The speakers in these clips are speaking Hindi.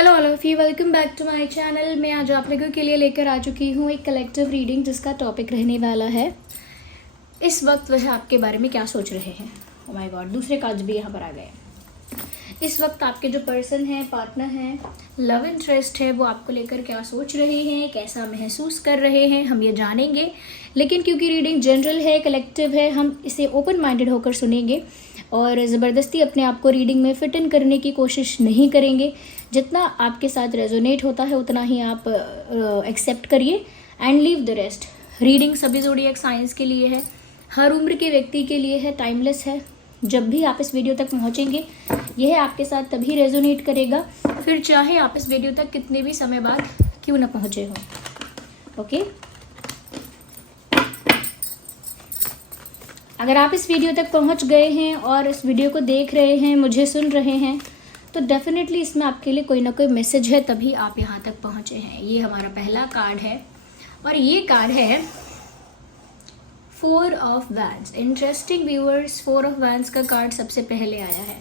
Hello all of you, welcome back to my channel. मैं आज आप लोगों के लिए लेकर आ चुकी हूँ एक कलेक्टिव रीडिंग जिसका टॉपिक रहने वाला है इस वक्त वह आपके बारे में क्या सोच रहे हैं। ओह माय गॉड, दूसरे कार्ड्स भी यहाँ पर आ गए। इस वक्त आपके जो पर्सन हैं, पार्टनर हैं, लव इंटरेस्ट है, वो आपको लेकर क्या सोच रहे हैं, कैसा महसूस कर रहे हैं, हम ये जानेंगे। लेकिन क्योंकि रीडिंग जनरल है, कलेक्टिव है, हम इसे ओपन माइंडेड होकर सुनेंगे और ज़बरदस्ती अपने आप को रीडिंग में फिट इन करने की कोशिश नहीं करेंगे। जितना आपके साथ रेजोनेट होता है उतना ही आप एक्सेप्ट करिए and leave the rest. Reading सभी ज़ोडिएक साइंस के लिए है, हर उम्र के व्यक्ति के लिए है, टाइमलेस है। जब भी आप इस वीडियो तक पहुंचेंगे यह आपके साथ तभी रेजोनेट करेगा, फिर चाहे आप इस वीडियो तक कितने भी समय बाद क्यों ना पहुंचे हो। ओके, अगर आप इस वीडियो तक पहुंच गए हैं और इस वीडियो को देख रहे हैं, मुझे सुन रहे हैं, तो डेफिनेटली इसमें आपके लिए कोई ना कोई मैसेज है, तभी आप यहाँ तक पहुँचे हैं। ये हमारा पहला कार्ड है और ये कार्ड है 4 of wands. Interesting viewers, 4 of wands का कार्ड सबसे पहले आया है।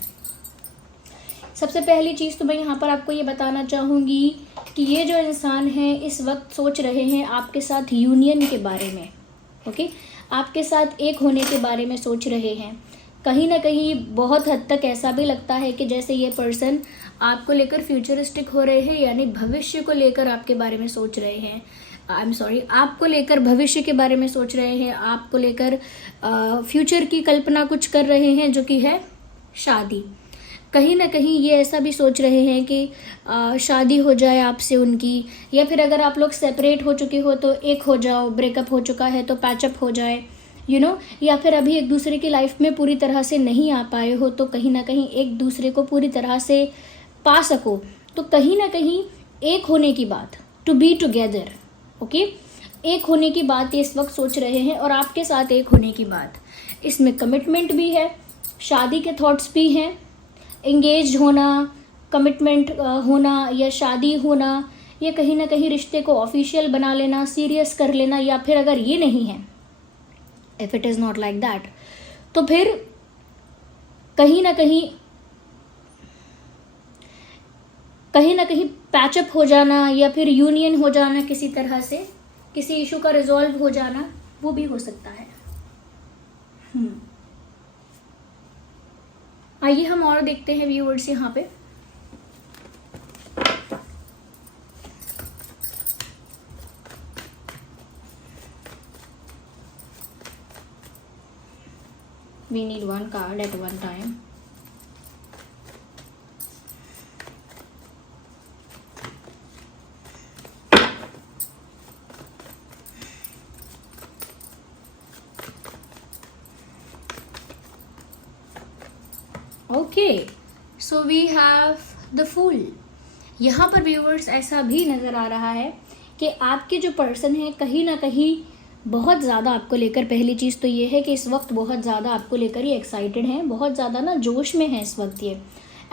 सबसे पहली चीज़ तो मैं यहाँ पर आपको ये बताना चाहूँगी कि ये जो इंसान है इस वक्त सोच रहे हैं आपके साथ यूनियन के बारे में। ओके, आपके साथ एक होने के बारे में सोच रहे हैं। कहीं ना कहीं बहुत हद तक ऐसा भी लगता है कि जैसे ये पर्सन आपको लेकर फ्यूचरिस्टिक हो रहे हैं, यानी भविष्य को लेकर आपके बारे में सोच रहे हैं। आपको लेकर भविष्य के बारे में सोच रहे हैं, आपको लेकर फ्यूचर की कल्पना कुछ कर रहे हैं, जो कि है शादी। कहीं ना कहीं ये ऐसा भी सोच रहे हैं कि शादी हो जाए आपसे उनकी, या फिर अगर आप लोग सेपरेट हो चुके हो तो एक हो जाओ, ब्रेकअप हो चुका है तो पैचअप हो जाए, या फिर अभी एक दूसरे की लाइफ में पूरी तरह से नहीं आ पाए हो तो कहीं ना कहीं एक दूसरे को पूरी तरह से पा सको। तो कहीं ना कहीं एक होने की बात, टू बी टुगेदर, ओके, एक होने की बात ये इस वक्त सोच रहे हैं और आपके साथ एक होने की बात। इसमें कमिटमेंट भी है, शादी के थॉट्स भी हैं, एंगेज होना, कमिटमेंट होना या शादी होना, या कहीं ना कहीं रिश्ते को ऑफिशियल बना लेना, सीरियस कर लेना। या फिर अगर ये नहीं है, if it is not like that, तो फिर कहीं ना कहीं पैचअप हो जाना या फिर यूनियन हो जाना, किसी तरह से किसी इशू का रिजॉल्व हो जाना, वो भी हो सकता है। आइए हम और देखते हैं व्यूअर्स यहाँ पे। We need one card at one time. Okay, so we have the Fool. यहाँ पर व्यूअर्स ऐसा भी नज़र आ रहा है कि आपके जो पर्सन है कहीं ना कहीं बहुत ज़्यादा आपको लेकर, पहली चीज़ तो ये है कि इस वक्त बहुत ज़्यादा आपको लेकर ये एक्साइटेड हैं, बहुत ज़्यादा ना जोश में है इस वक्त। ये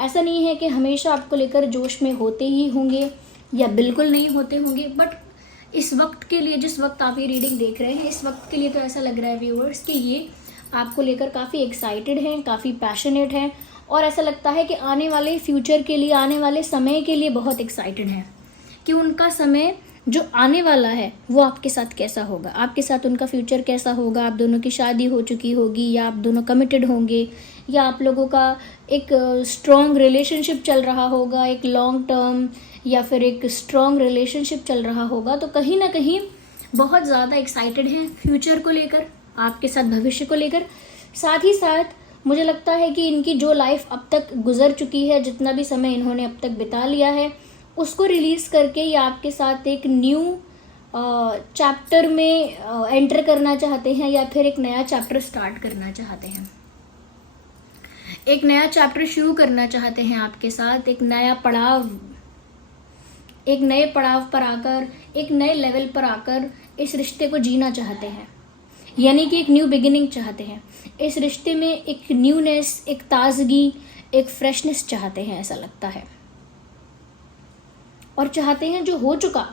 ऐसा नहीं है कि हमेशा आपको लेकर जोश में होते ही होंगे या बिल्कुल नहीं होते होंगे, बट इस वक्त के लिए, जिस वक्त आप ये रीडिंग देख रहे हैं, इस वक्त के लिए तो ऐसा लग रहा है व्यूअर्स कि ये आपको लेकर काफ़ी एक्साइटेड हैं, काफ़ी पैशनेट हैं और ऐसा लगता है कि आने वाले फ्यूचर के लिए, आने वाले समय के लिए बहुत एक्साइटेड हैं कि उनका समय जो आने वाला है वो आपके साथ कैसा होगा, आपके साथ उनका फ्यूचर कैसा होगा। आप दोनों की शादी हो चुकी होगी या आप दोनों कमिटेड होंगे, या आप लोगों का एक स्ट्रॉन्ग रिलेशनशिप चल रहा होगा, एक लॉन्ग टर्म या फिर एक स्ट्रॉन्ग रिलेशनशिप चल रहा होगा। तो कहीं ना कहीं बहुत ज़्यादा एक्साइटेड हैं फ्यूचर को लेकर, आपके साथ भविष्य को लेकर। साथ ही साथ मुझे लगता है कि इनकी जो लाइफ अब तक गुजर चुकी है, जितना भी समय इन्होंने अब तक बिता लिया है, उसको रिलीज़ करके ये आपके साथ एक न्यू चैप्टर में एंटर करना चाहते हैं, या फिर एक नया चैप्टर स्टार्ट करना चाहते हैं, एक नया चैप्टर शुरू करना चाहते हैं आपके साथ। एक नया पड़ाव, एक नए पड़ाव पर आकर, एक नए लेवल पर आकर इस रिश्ते को जीना चाहते हैं, यानी कि एक न्यू बिगिनिंग चाहते हैं इस रिश्ते में। एक न्यूनेस, एक ताजगी, एक फ्रेशनेस चाहते हैं, ऐसा लगता है। और चाहते हैं जो हो चुका,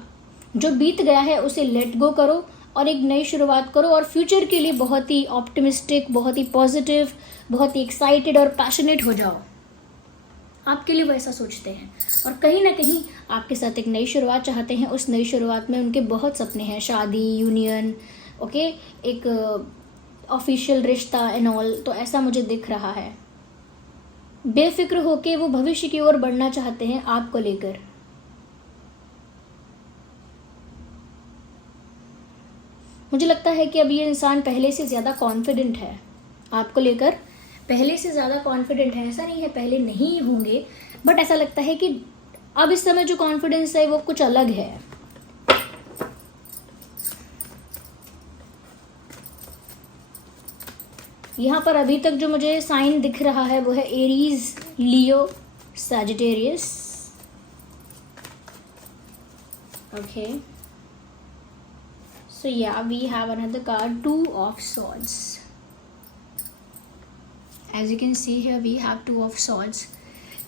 जो बीत गया है, उसे लेट गो करो और एक नई शुरुआत करो और फ्यूचर के लिए बहुत ही ऑप्टिमिस्टिक, बहुत ही पॉजिटिव, बहुत ही एक्साइटेड और पैशनेट हो जाओ। आपके लिए वो ऐसा सोचते हैं और कहीं ना कहीं आपके साथ एक नई शुरुआत चाहते हैं। उस नई शुरुआत में उनके बहुत सपने हैं, शादी, यूनियन, ओके, एक ऑफिशियल रिश्ता एंड ऑल। तो ऐसा मुझे दिख रहा है। बेफिक्र होके वो भविष्य की ओर बढ़ना चाहते हैं आपको लेकर। मुझे लगता है कि अब ये इंसान पहले से ज़्यादा कॉन्फिडेंट है आपको लेकर, पहले से ज़्यादा कॉन्फिडेंट है। ऐसा नहीं है पहले नहीं होंगे, बट ऐसा लगता है कि अब इस समय जो कॉन्फिडेंस है वो कुछ अलग है। यहाँ पर अभी तक जो मुझे साइन दिख रहा है वो है Aries, Leo, Sagittarius. Okay, so yeah, we have another card, Two of Swords. As you can see here, we have Two of Swords.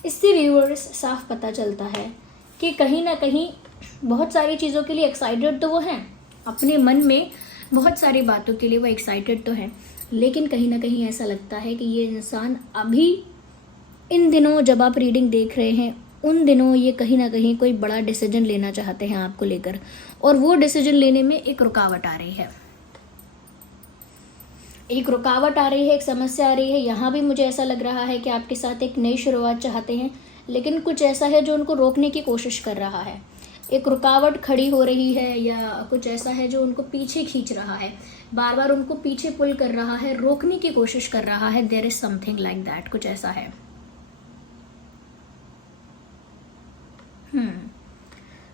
इससे व्यूअर्स साफ पता चलता है कि कहीं ना कहीं बहुत सारी चीज़ों के लिए एक्साइटेड तो वो हैं, अपने मन में बहुत सारी बातों के लिए वो एक्साइटेड तो हैं, लेकिन कहीं ना कहीं ऐसा लगता है कि ये इंसान अभी इन दिनों जब आप रीडिंग देख रहे हैं उन दिनों ये कहीं ना कहीं कोई बड़ा डिसीजन लेना चाहते हैं आपको लेकर, और वो डिसीजन लेने में एक रुकावट आ रही है, एक रुकावट आ रही है, एक समस्या आ रही है। यहाँ भी मुझे ऐसा लग रहा है कि आपके साथ एक नई शुरुआत चाहते हैं, लेकिन कुछ ऐसा है जो उनको रोकने की कोशिश कर रहा है। एक रुकावट खड़ी हो रही है या कुछ ऐसा है जो उनको पीछे खींच रहा है, बार बार उनको पीछे पुल कर रहा है, रोकने की कोशिश कर रहा है। There is something like that, कुछ ऐसा है।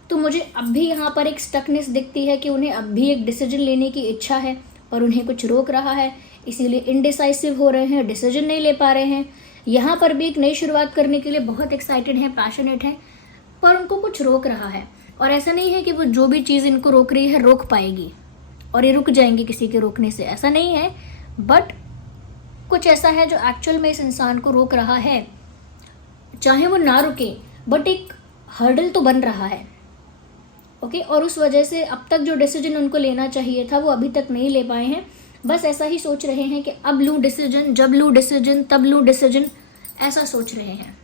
तो मुझे अब भी यहाँ पर एक स्टकनेस दिखती है कि उन्हें अब भी एक डिसीजन लेने की इच्छा है पर उन्हें कुछ रोक रहा है, इसीलिए इनडिसाइसिव हो रहे हैं, डिसीजन नहीं ले पा रहे हैं। यहाँ पर भी एक नई शुरुआत करने के लिए बहुत एक्साइटेड हैं, पैशनेट हैं, पर उनको कुछ रोक रहा है। और ऐसा नहीं है कि वो जो भी चीज़ इनको रोक रही है रोक पाएगी और ये रुक जाएंगे किसी के रोकने से, ऐसा नहीं है, बट कुछ ऐसा है जो एक्चुअल में इस इंसान को रोक रहा है। चाहे वो ना रुके बट एक हर्डल तो बन रहा है, ओके। और उस वजह से अब तक जो डिसीजन उनको लेना चाहिए था वो अभी तक नहीं ले पाए हैं। बस ऐसा ही सोच रहे हैं कि अब लूँ डिसीजन, जब लूँ डिसीजन तब लूँ डिसीजन, ऐसा सोच रहे हैं।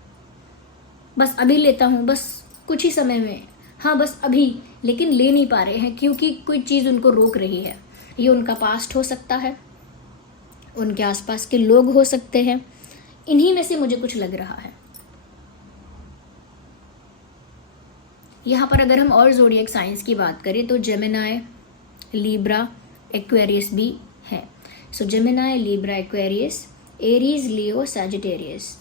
बस अभी लेता हूँ, बस कुछ ही समय में, हाँ बस अभी, लेकिन ले नहीं पा रहे हैं क्योंकि कोई चीज़ उनको रोक रही है। ये उनका पास्ट हो सकता है, उनके आसपास के लोग हो सकते हैं, इन्हीं में से मुझे कुछ लग रहा है। यहाँ पर अगर हम और ज़ोडिएक साइंस की बात करें तो जेमिनाई, लीब्रा, एक्वेरियस भी है। सो Gemini, Libra, Aquarius, Aries, Leo, Sagittarius.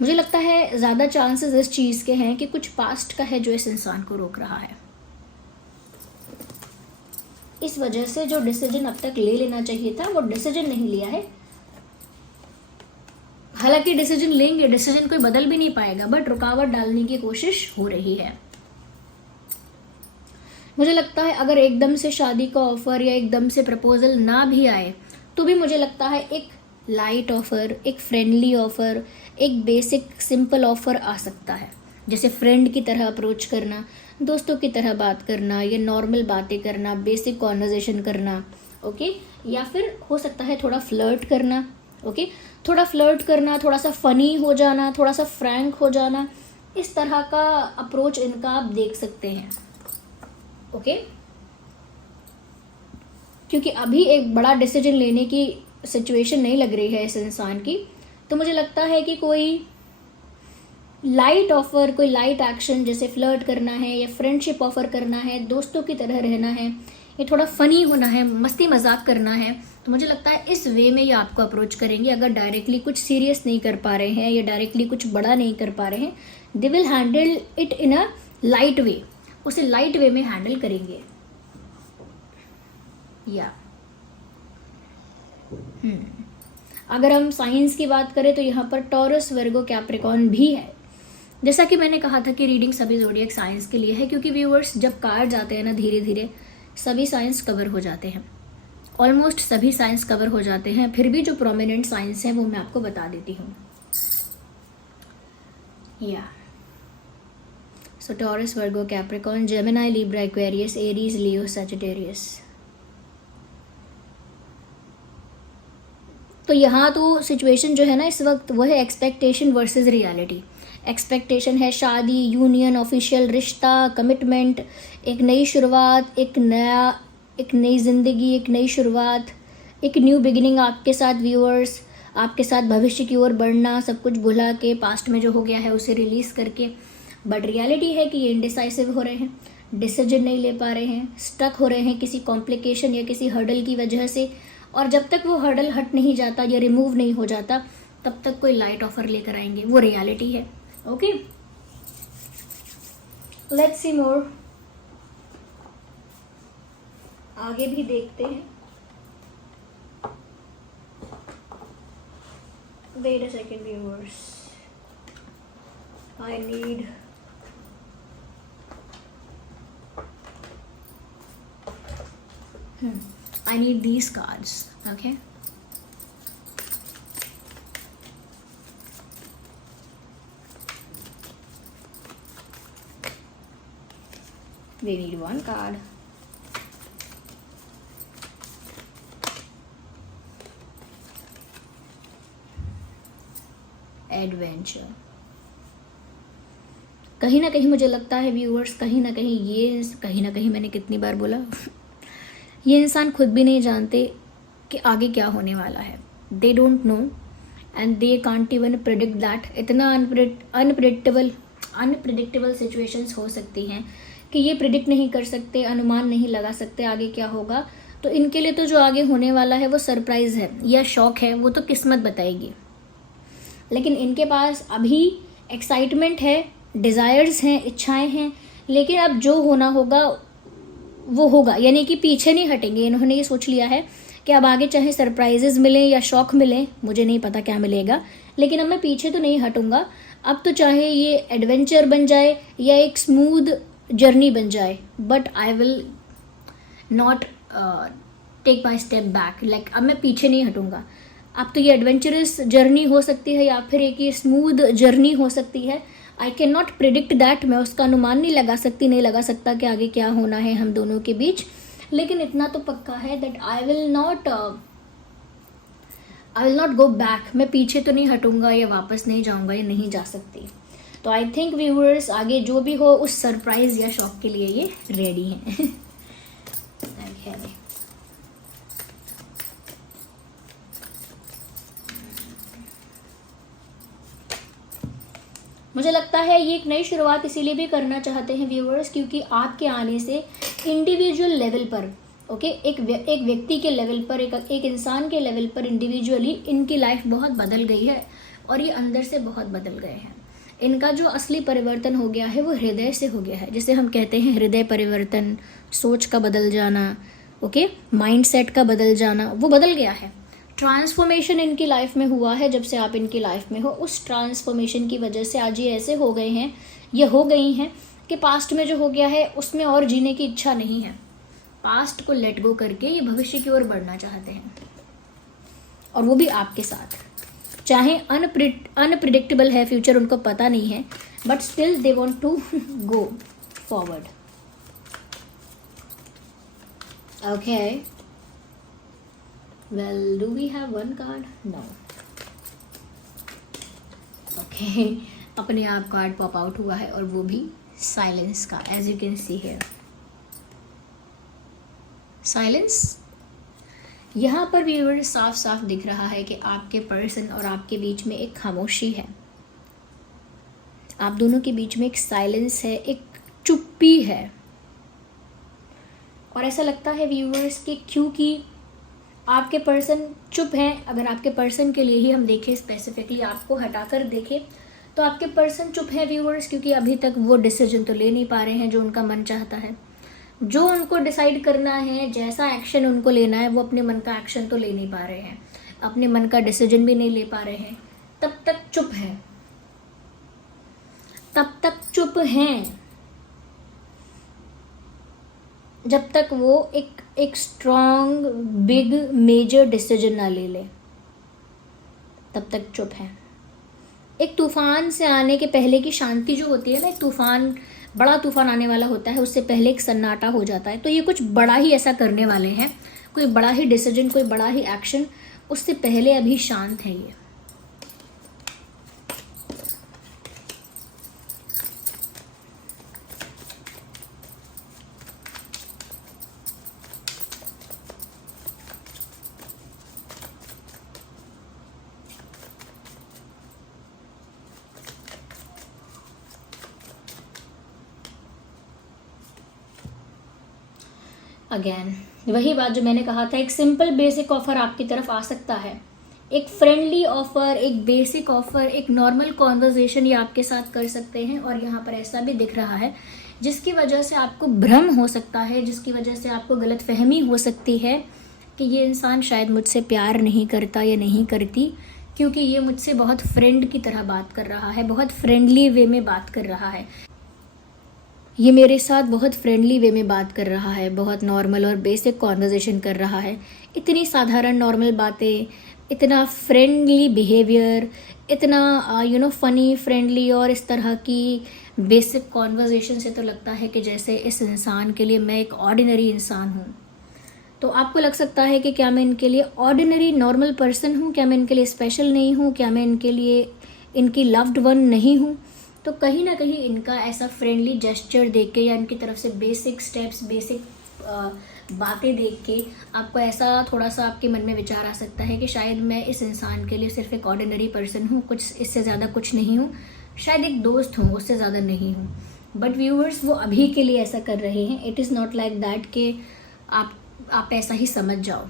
मुझे लगता है ज़्यादा चांसेस इस चीज़ के हैं कि कुछ पास्ट का है जो इस इंसान को रोक रहा है। इस वजह से जो डिसीजन अब तक ले लेना चाहिए था वो डिसीजन नहीं लिया है। हालांकि डिसीजन लेंगे, डिसीजन कोई बदल भी नहीं पाएगा, बट रुकावट डालने की कोशिश हो रही है। मुझे लगता है अगर एकदम से शादी का ऑफर या एकदम से प्रपोजल ना भी आए तो भी मुझे लगता है एक लाइट ऑफर, एक फ्रेंडली ऑफर, एक बेसिक सिंपल ऑफर आ सकता है, जैसे फ्रेंड की तरह अप्रोच करना, दोस्तों की तरह बात करना, या नॉर्मल बातें करना, बेसिक कॉन्वर्जेशन करना, ओके। या फिर हो सकता है थोड़ा फ्लर्ट करना, ओके, थोड़ा फ्लर्ट करना, थोड़ा सा फनी हो जाना, थोड़ा सा फ्रैंक हो जाना, इस तरह का अप्रोच इनका आप देख सकते हैं, ओके। क्योंकि अभी एक बड़ा डिसीजन लेने की सिचुएशन नहीं लग रही है इस इंसान की, तो मुझे लगता है कि कोई लाइट ऑफर, कोई लाइट एक्शन, जैसे फ्लर्ट करना है या फ्रेंडशिप ऑफर करना है, दोस्तों की तरह रहना है, ये थोड़ा फनी होना है, मस्ती मजाक करना है, तो मुझे लगता है इस वे में ये आपको अप्रोच करेंगे। अगर डायरेक्टली कुछ सीरियस नहीं कर पा रहे हैं या डायरेक्टली कुछ बड़ा नहीं कर पा रहे हैं, they will handle it in a light way, उसे लाइट वे में हैंडल करेंगे। या अगर हम साइंस की बात करें तो यहाँ पर टॉरस, वर्गो, कैप्रिकॉर्न भी है। जैसा कि मैंने कहा था कि रीडिंग सभी ज़ोडिएक साइंस के लिए है, क्योंकि व्यूअर्स जब कार्ड जाते हैं ना, धीरे धीरे सभी साइंस कवर हो जाते हैं, ऑलमोस्ट सभी साइंस कवर हो जाते हैं। फिर भी जो प्रोमिनेंट साइंस हैं वो मैं आपको बता देती हूँ। या so Taurus, Virgo, Capricorn, Gemini, Libra, Aquarius, Aries, Leo, Sagittarius. तो यहाँ तो सिचुएशन जो है ना इस वक्त वो है एक्सपेक्टेशन वर्सेस रियलिटी। एक्सपेक्टेशन है शादी, यूनियन, ऑफिशियल रिश्ता, कमिटमेंट, एक नई शुरुआत, एक नई ज़िंदगी, एक नई शुरुआत, एक न्यू बिगिनिंग आपके साथ व्यूअर्स, आपके साथ भविष्य की ओर बढ़ना, सब कुछ भुला के पास्ट में जो हो गया है उसे रिलीज़ करके। बट रियलिटी है कि ये इनडिसाइसिव हो रहे हैं, डिसीजन नहीं ले पा रहे हैं, स्टक हो रहे हैं किसी कॉम्प्लिकेशन या किसी हर्डल की वजह से, और जब तक वो हर्डल हट नहीं जाता या रिमूव नहीं हो जाता तब तक कोई लाइट ऑफर लेकर आएंगे। वो रियलिटी है। Okay, let's see more. आगे भी देखते हैं। Wait a second viewers, I need I need these cards, okay? We need one card. Adventure. कहीं ना कहीं मुझे लगता है व्यूअर्स, कहीं ना कहीं मैंने कितनी बार बोला ये इंसान खुद भी नहीं जानते कि आगे क्या होने वाला है। They don't know and they can't even predict that. इतना अनप्रिडिक्टेबल सिचुएशंस हो सकती हैं कि ये प्रिडिक्ट नहीं कर सकते, अनुमान नहीं लगा सकते आगे क्या होगा। तो इनके लिए तो जो आगे होने वाला है वो सरप्राइज़ है या शॉक है, वो तो किस्मत बताएगी। लेकिन इनके पास अभी एक्साइटमेंट है, डिज़ायर्स हैं, इच्छाएं हैं, लेकिन अब जो होना होगा वो होगा, यानी कि पीछे नहीं हटेंगे। इन्होंने ये सोच लिया है कि अब आगे चाहे सरप्राइजेस मिलें या शॉक मिलें, मुझे नहीं पता क्या मिलेगा, लेकिन अब मैं पीछे तो नहीं हटूंगा। अब तो चाहे ये एडवेंचर बन जाए या एक स्मूथ जर्नी बन जाए, but I will not take my step back. Like अब मैं पीछे नहीं हटूंगा। अब तो ये एडवेंचरस जर्नी हो सकती है या फिर एक ये स्मूथ जर्नी हो सकती है। I can not predict that. मैं उसका अनुमान नहीं लगा सकता कि आगे क्या होना है हम दोनों के बीच, लेकिन इतना तो पक्का है that I will not go back. मैं पीछे तो नहीं हटूंगा या वापस नहीं जाऊंगा या नहीं जा सकती। तो आई थिंक व्यूअर्स आगे जो भी हो उस सरप्राइज या शॉक के लिए ये रेडी हैं। Okay. मुझे लगता है ये एक नई शुरुआत इसीलिए भी करना चाहते हैं व्यूअर्स क्योंकि आपके आने से इंडिविजुअल लेवल पर, ओके, एक व्यक्ति के लेवल पर, एक इंसान के लेवल पर इंडिविजुअली इनकी लाइफ बहुत बदल गई है और ये अंदर से बहुत बदल गए हैं। इनका जो असली परिवर्तन हो गया है वो हृदय से हो गया है, जिसे हम कहते हैं हृदय परिवर्तन, सोच का बदल जाना, ओके, माइंडसेट का बदल जाना, वो बदल गया है। ट्रांसफॉर्मेशन इनकी लाइफ में हुआ है जब से आप इनकी लाइफ में हो। उस ट्रांसफॉर्मेशन की वजह से आज ये ऐसे हो गए हैं, ये हो गई हैं कि पास्ट में जो हो गया है उसमें और जीने की इच्छा नहीं है। पास्ट को लेट गो करके ये भविष्य की ओर बढ़ना चाहते हैं, और वो भी आपके साथ। चाहे अनप्रिडिक्टेबल है फ्यूचर, उनको पता नहीं है, but still they want to go forward. Okay, well, do we have one card? No. Okay, अपने आप कार्ड पॉप आउट हुआ है और वो भी साइलेंस का, as you can see here. Silence यहाँ पर भी साफ साफ दिख रहा है कि आपके पर्सन और आपके बीच में एक खामोशी है। आप दोनों के बीच में एक साइलेंस है, एक चुप्पी है। और ऐसा लगता है व्यूअर्स कि क्योंकि आपके पर्सन चुप हैं, अगर आपके पर्सन के लिए ही हम देखें, स्पेसिफिकली आपको हटाकर देखें, तो आपके पर्सन चुप है व्यूअर्स क्योंकि अभी तक वो डिसीजन तो ले नहीं पा रहे हैं जो उनका मन चाहता है। जो उनको डिसाइड करना है, जैसा एक्शन उनको लेना है, वो अपने मन का एक्शन तो ले नहीं पा रहे हैं, अपने मन का डिसीजन भी नहीं ले पा रहे हैं। तब तक चुप हैं, तब तक चुप हैं जब तक वो एक स्ट्रॉन्ग बिग मेजर डिसीजन ना ले ले, तब तक चुप है। एक तूफान से आने के पहले की शांति जो होती है ना, एक तूफान, बड़ा तूफान आने वाला होता है, उससे पहले एक सन्नाटा हो जाता है। तो ये कुछ बड़ा ही ऐसा करने वाले हैं, कोई बड़ा ही डिसीजन, कोई बड़ा ही एक्शन, उससे पहले अभी शांत है ये। अगेन वही बात जो मैंने कहा था, एक सिंपल बेसिक ऑफर आपकी तरफ आ सकता है, एक फ्रेंडली ऑफर, एक बेसिक ऑफर, एक नॉर्मल कॉन्वर्जेशन ये आपके साथ कर सकते हैं। और यहाँ पर ऐसा भी दिख रहा है जिसकी वजह से आपको भ्रम हो सकता है, जिसकी वजह से आपको गलतफहमी हो सकती है कि ये इंसान शायद मुझसे प्यार नहीं करता या नहीं करती, क्योंकि ये मुझसे बहुत फ्रेंड की तरह बात कर रहा है, बहुत फ्रेंडली वे में बात कर रहा है। ये मेरे साथ बहुत फ्रेंडली वे में बात कर रहा है, बहुत नॉर्मल और बेसिक कॉन्वर्जेशन कर रहा है। इतनी साधारण नॉर्मल बातें, इतना फ्रेंडली बिहेवियर, इतना फ़नी फ्रेंडली और इस तरह की बेसिक कॉन्वर्जेशन से तो लगता है कि जैसे इस इंसान के लिए मैं एक ऑर्डिनरी इंसान हूँ। तो आपको लग सकता है कि क्या मैं इनके लिए ऑर्डिनरी नॉर्मल पर्सन हूँ, क्या मैं इनके लिए स्पेशल नहीं हूँ, क्या मैं इनके लिए इनकी लव्ड वन नहीं हूँ। तो कहीं ना कहीं इनका ऐसा फ्रेंडली जेस्चर देख के या इनकी तरफ से बेसिक स्टेप्स, बेसिक बातें देख के आपको ऐसा थोड़ा सा आपके मन में विचार आ सकता है कि शायद मैं इस इंसान के लिए सिर्फ एक ऑर्डिनरी पर्सन हूँ, कुछ इससे ज़्यादा कुछ नहीं हूँ, शायद एक दोस्त हूँ, उससे ज़्यादा नहीं हूँ। बट व्यूअर्स वो अभी के लिए ऐसा कर रहे हैं। It is not like that कि आप ऐसा ही समझ जाओ,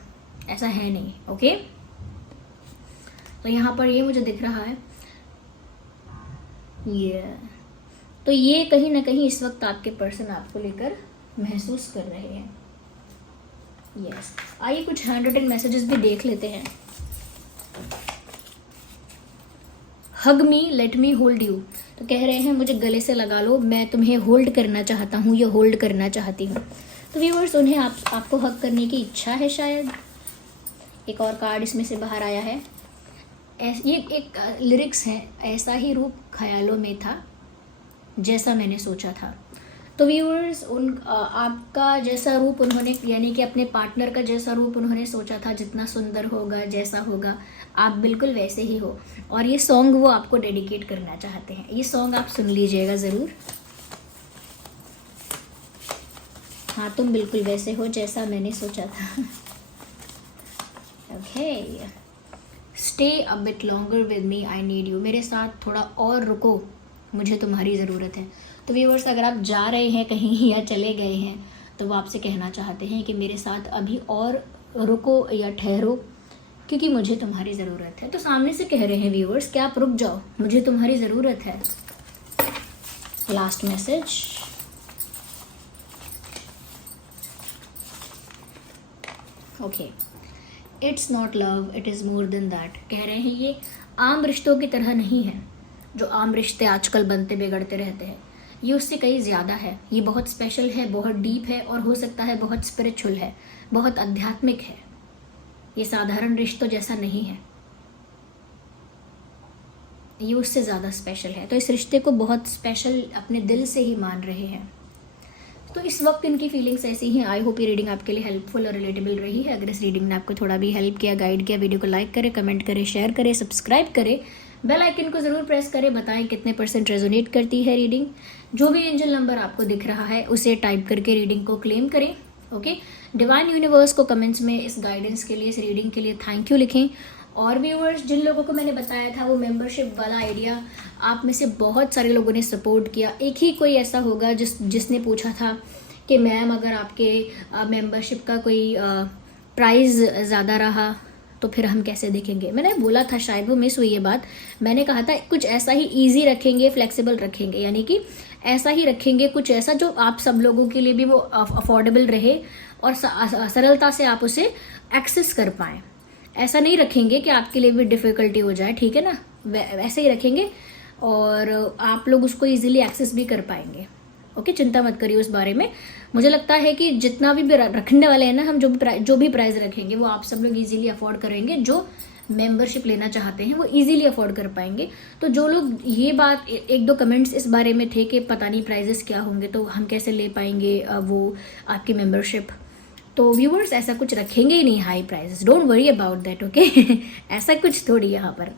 ऐसा है नहीं। ओके, तो यहाँ पर ये मुझे दिख रहा है ये, तो ये कहीं ना कहीं इस वक्त आपके पर्सन आपको लेकर महसूस कर रहे हैं। यस, आइए कुछ हैंड रिटन मैसेजेस भी देख लेते हैं। हग मी, लेट मी होल्ड यू। तो कह रहे हैं मुझे गले से लगा लो, मैं तुम्हें होल्ड करना चाहता हूँ या होल्ड करना चाहती हूँ। तो व्यूअर्स उन्हें आपको हग करने की इच्छा है शायद। एक और कार्ड इसमें से बाहर आया है। ये एक लिरिक्स है, ऐसा ही रूप ख्यालों में था जैसा मैंने सोचा था। तो व्यूअर्स आपका जैसा रूप उन्होंने, यानी कि अपने पार्टनर का जैसा रूप उन्होंने सोचा था, जितना सुंदर होगा, जैसा होगा, आप बिल्कुल वैसे ही हो। और ये सॉन्ग वो आपको डेडिकेट करना चाहते हैं। ये सॉन्ग आप सुन लीजिएगा ज़रूर। हाँ, तुम बिल्कुल वैसे हो जैसा मैंने सोचा था। Okay, stay a bit longer with me, I need you. मेरे साथ थोड़ा और रुको, मुझे तुम्हारी ज़रूरत है। तो व्यूअर्स अगर आप जा रहे हैं कहीं या चले गए हैं तो वो आपसे कहना चाहते हैं कि मेरे साथ अभी और रुको या ठहरो, क्योंकि मुझे तुम्हारी ज़रूरत है। तो सामने से कह रहे हैं व्यूअर्स कि आप रुक जाओ, मुझे तुम्हारी ज़रूरत है। Last message. Okay, it's not love, it is more than that. कह रहे हैं ये आम रिश्तों की तरह नहीं है, जो आम रिश्ते आजकल बनते बिगड़ते रहते हैं। ये उससे कहीं ज़्यादा है, ये बहुत स्पेशल है, बहुत डीप है और हो सकता है बहुत स्पिरिचुअल है, बहुत आध्यात्मिक है। ये साधारण रिश्तों जैसा नहीं है, ये उससे ज़्यादा स्पेशल है। तो इस रिश्ते को बहुत स्पेशल अपने दिल से ही मान रहे हैं। तो इस वक्त इनकी फीलिंग्स ऐसी हैं। आई होप ये रीडिंग आपके लिए हेल्पफुल और रिलेटेबल रही है। अगर इस रीडिंग ने आपको थोड़ा भी हेल्प किया, गाइड किया, वीडियो को लाइक करें, कमेंट करें, शेयर करें, सब्सक्राइब करें, बेल आइकन को ज़रूर प्रेस करें। बताएं कितने % रेजोनेट करती है रीडिंग। जो भी एंजल नंबर आपको दिख रहा है उसे टाइप करके रीडिंग को क्लेम करें। ओके, डिवाइन यूनिवर्स को कमेंट्स में इस गाइडेंस के लिए, इस रीडिंग के लिए थैंक यू लिखें। और व्यूअर्स, जिन लोगों को मैंने बताया था वो मेंबरशिप वाला आइडिया, आप में से बहुत सारे लोगों ने सपोर्ट किया। एक ही कोई ऐसा होगा जिसने पूछा था कि मैम अगर आपके मेंबरशिप का कोई प्राइस ज़्यादा रहा तो फिर हम कैसे देखेंगे। मैंने बोला था, शायद वो मिस हुई ये बात, मैंने कहा था कुछ ऐसा ही इजी रखेंगे, फ्लेक्सिबल रखेंगे, यानी कि ऐसा ही रखेंगे, कुछ ऐसा जो आप सब लोगों के लिए भी वो अफोर्डेबल रहे और सरलता से आप उसे एक्सेस कर पाएँ। ऐसा नहीं रखेंगे कि आपके लिए भी डिफ़िकल्टी हो जाए, ठीक है ना, वैसे ही रखेंगे और आप लोग उसको ईजिली एक्सेस भी कर पाएंगे। ओके, चिंता मत करिए उस बारे में। मुझे लगता है कि जितना भी रखने वाले हैं ना, हम जो भी प्राइस रखेंगे वो आप सब लोग इजीली अफोर्ड करेंगे। जो मेंबरशिप लेना चाहते हैं वो इजीली अफोर्ड कर पाएंगे। तो जो लोग ये बात, एक दो कमेंट्स इस बारे में थे कि पता नहीं प्राइजेस क्या होंगे तो हम कैसे ले पाएंगे वो आपकी मेंबरशिप, तो व्यूवर्स ऐसा कुछ रखेंगे ही नहीं high prices, don't worry about that, okay. ऐसा कुछ थोड़ी यहाँ पर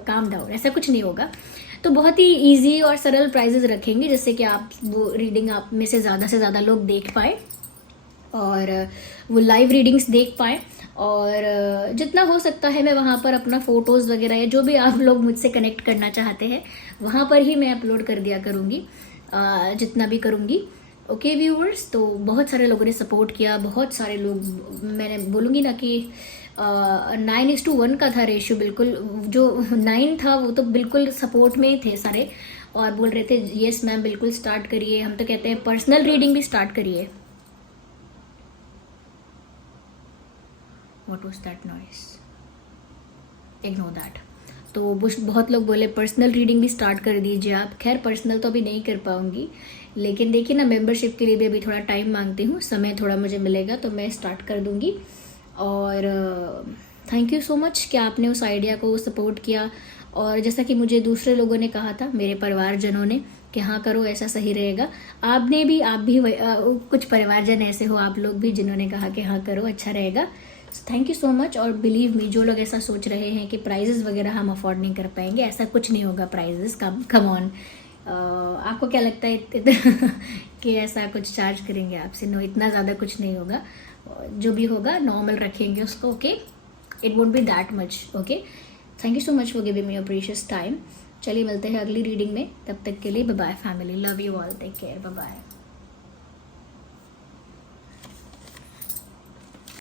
काम डाउन, ऐसा कुछ नहीं होगा। तो बहुत ही इजी और सरल प्राइजेस रखेंगे जिससे कि आप वो रीडिंग आप में से ज़्यादा लोग देख पाए और वो लाइव रीडिंग्स देख पाए। और जितना हो सकता है मैं वहाँ पर अपना फ़ोटोज़ वगैरह या जो भी आप लोग मुझसे कनेक्ट करना चाहते हैं वहाँ पर ही मैं अपलोड कर दिया करूँगी, जितना भी करूँगी। ओके व्यूअर्स, तो बहुत सारे लोगों ने सपोर्ट किया, बहुत सारे लोग, मैंने बोलूँगी ना कि 9:1 का था रेशियो, बिल्कुल जो 9 था वो तो बिल्कुल सपोर्ट में ही थे सारे और बोल रहे थे यस मैम बिल्कुल स्टार्ट करिए। हम तो कहते हैं पर्सनल रीडिंग भी स्टार्ट करिए। What was that noise, ignore that. तो बहुत लोग बोले पर्सनल रीडिंग भी स्टार्ट कर दीजिए आप। खैर पर्सनल तो अभी नहीं कर पाऊंगी, लेकिन देखिए ना मेंबरशिप के लिए भी अभी थोड़ा टाइम मांगती हूँ, समय थोड़ा मुझे मिलेगा तो मैं स्टार्ट कर दूंगी। और थैंक यू सो मच कि आपने उस आइडिया को सपोर्ट किया। और जैसा कि मुझे दूसरे लोगों ने कहा था, मेरे परिवारजनों ने, कि हाँ करो ऐसा सही रहेगा। आप भी कुछ परिवारजन ऐसे हो आप लोग भी जिन्होंने कहा कि हाँ करो अच्छा रहेगा। Thank you so much. और बिलीव मी, जो लोग ऐसा सोच रहे हैं कि प्राइजेस वगैरह हम अफोर्ड नहीं कर पाएंगे, ऐसा कुछ नहीं होगा। प्राइजेस कम ऑन, आपको क्या लगता है कि ऐसा कुछ चार्ज करेंगे आपसे? नो, इतना ज़्यादा कुछ नहीं होगा। जो भी होगा नॉर्मल रखेंगे उसको, okay. It won't be that much, okay. Thank you so much for giving me your precious time. चलिए मिलते हैं अगली रीडिंग में, तब तक के लिए bye bye family, love you all, take care, bye bye.